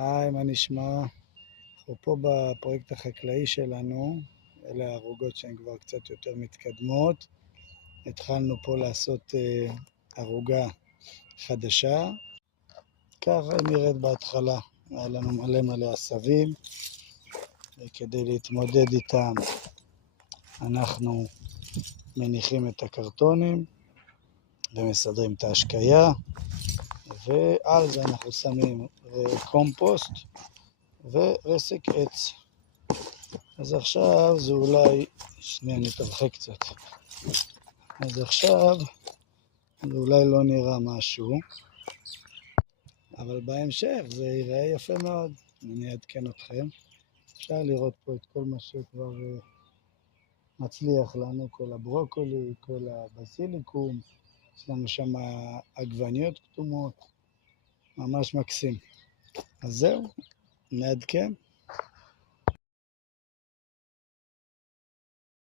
היי, מה נשמע? אנחנו פה בפרויקט החקלאי שלנו, אלה הערוגות שהן כבר קצת יותר מתקדמות. התחלנו פה לעשות ערוגה חדשה. ככה נראית בהתחלה, היה לנו מלא עשבים, וכדי להתמודד איתם אנחנו מניחים את הקרטונים ומסדרים את ההשקיה, ועל זה אנחנו שמים קומפוסט ורסק עץ. אז עכשיו זה אולי, שנייה נתרחק קצת, אז עכשיו זה אולי לא נראה משהו, אבל בהמשך זה ייראה יפה מאוד. אני אעדכן אתכם. אפשר לראות פה את כל מה שכבר מצליח לנו, כל הברוקולי, כל הבסיליקום, יש לנו שם עגבניות כתומות, ממש מקסים. אז זהו, נעדכן.